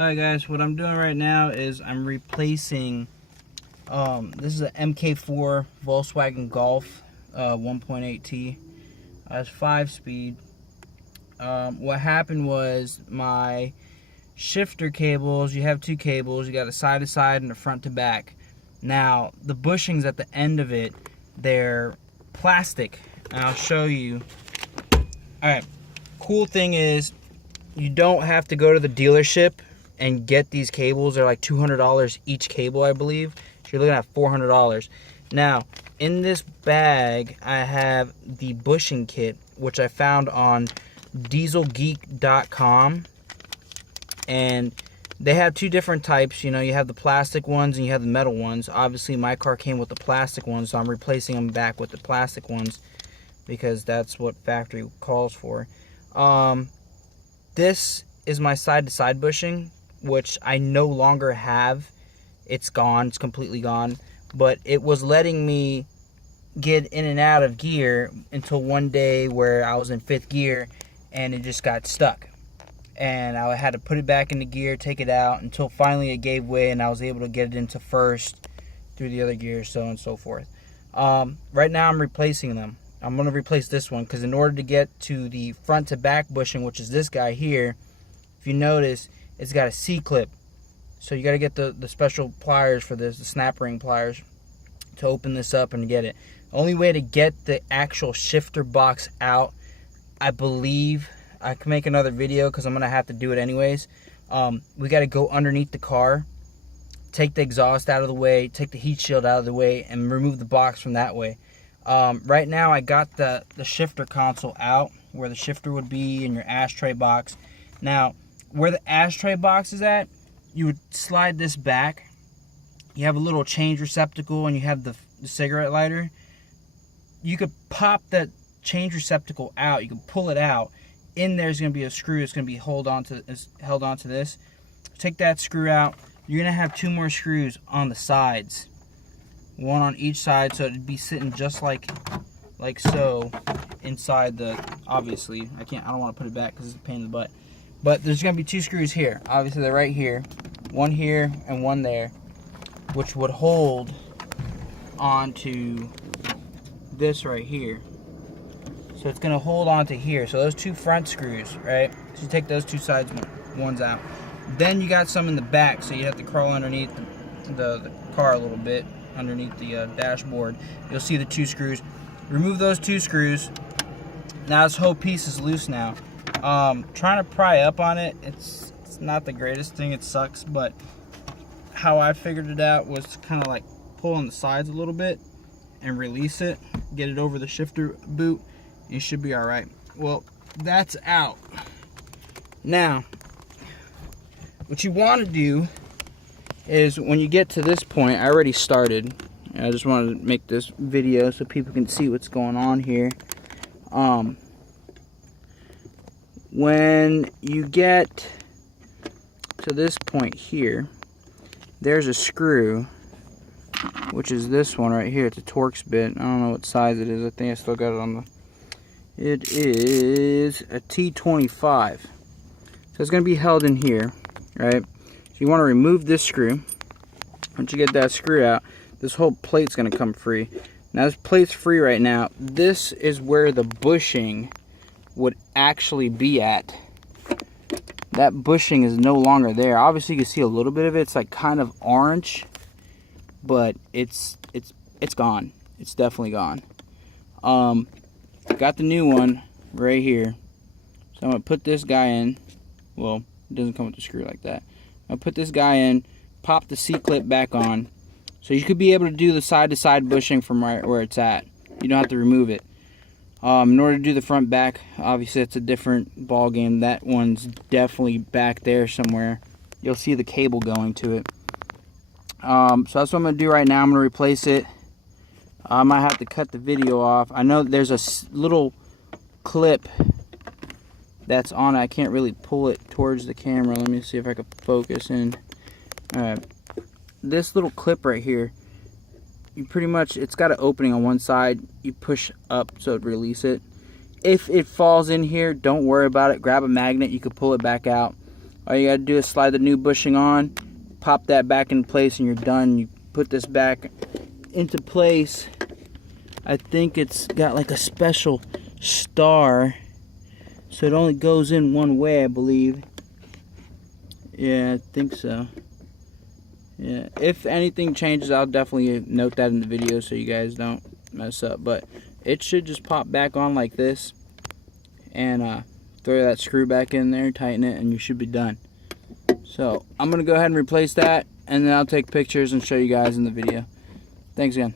Alright guys, what I'm doing right now is I'm replacing, this is an Mk4 Volkswagen Golf 1.8T. It's 5-speed. What happened was my shifter cables, you have two cables, you got a side to side and a front to back. Now, the bushings at the end of it, they're plastic. And I'll show you. Alright, cool thing is, you don't have to go to the dealership and get these cables. They're like $200 each cable, I believe. So you're looking at $400. Now, in this bag, I have the bushing kit, which I found on dieselgeek.com. And they have two different types. You know, you have the plastic ones and you have the metal ones. Obviously, my car came with the plastic ones, so I'm replacing them back with the plastic ones because that's what factory calls for. This is my side-to-side bushing, which I no longer have. It's gone. It's completely gone. But it was letting me get in and out of gear until one day where I was in 5th gear and it just got stuck. And I had to put it back into gear, take it out, until finally it gave way and I was able to get it into 1st through the other gears, so on and so forth. Right now I'm replacing them. I'm going to replace this one because in order to get to the front to back bushing, which is this guy here, if you notice, it's got a C-clip. So you got to get the special pliers for this, the snap ring pliers, to open this up and get it. The only way to get the actual shifter box out, I believe, I can make another video because I'm going to have to do it anyways. We got to go underneath the car, take the exhaust out of the way, take the heat shield out of the way, and remove the box from that way. Right now I got the shifter console out, where the shifter would be in your ashtray box. Now, where the ashtray box is at, you would slide this back. You have a little change receptacle and you have the cigarette lighter. You could pop that change receptacle out. You can pull it out. In there's going to be a screw that's going to be held onto this. Take that screw out. You're going to have 2 more screws on the sides. One on each side, so it'd be sitting just like so inside the, obviously, I don't want to put it back because it's a pain in the butt. But there's going to be 2 screws here. Obviously, they're right here. One here and one there, which would hold onto this right here. So it's going to hold onto here. So those 2 front screws, right? So you take those 2 sides ones out. Then you got some in the back, so you have to crawl underneath the car a little bit, underneath the dashboard. You'll see the 2 screws. Remove those 2 screws. Now this whole piece is loose now. Trying to pry up on it, it's not the greatest thing. It sucks, but how I figured it out was kind of like pull on the sides a little bit and release it, get it over the shifter boot. You should be all right. Well, that's out. Now, what you want to do is when you get to this point, I already started. I just wanted to make this video so people can see what's going on here. When you get to this point here, there's a screw, which is this one right here. It's a Torx bit. I don't know what size it is. I think I still got it on the... It is a T25. So it's going to be held in here, right? So you want to remove this screw. Once you get that screw out, this whole plate's going to come free. Now this plate's free right now. This is where the bushing would actually be at. That bushing is no longer there. Obviously you can see a little bit of it. It's like kind of orange, but it's gone. It's definitely gone. Got the new one right here. So I'm gonna put this guy in. Well, it doesn't come with the screw like that. I'll put this guy in, pop the C-clip back on. So you could be able to do the side-to-side bushing from right where it's at. You don't have to remove it. In order to do the front back, obviously it's a different ball game. That one's definitely back there somewhere. You'll see the cable going to it. So that's what I'm going to do right now. I'm going to replace it. I might have to cut the video off. I know there's a little clip that's on it. I can't really pull it towards the camera. Let me see if I can focus in. Alright. This little clip right here, you pretty much, it's got an opening on one side. You push up so it release it. If it falls in here, don't worry about it. Grab a magnet, you can pull it back out. All you gotta do is slide the new bushing on, pop that back in place, and you're done. You put this back into place. I think it's got like a special star, so it only goes in one way, I believe. Yeah, I think so. Yeah, if anything changes, I'll definitely note that in the video so you guys don't mess up. But it should just pop back on like this, and throw that screw back in there, tighten it, and you should be done. So I'm gonna go ahead and replace that, and then I'll take pictures and show you guys in the video. Thanks again.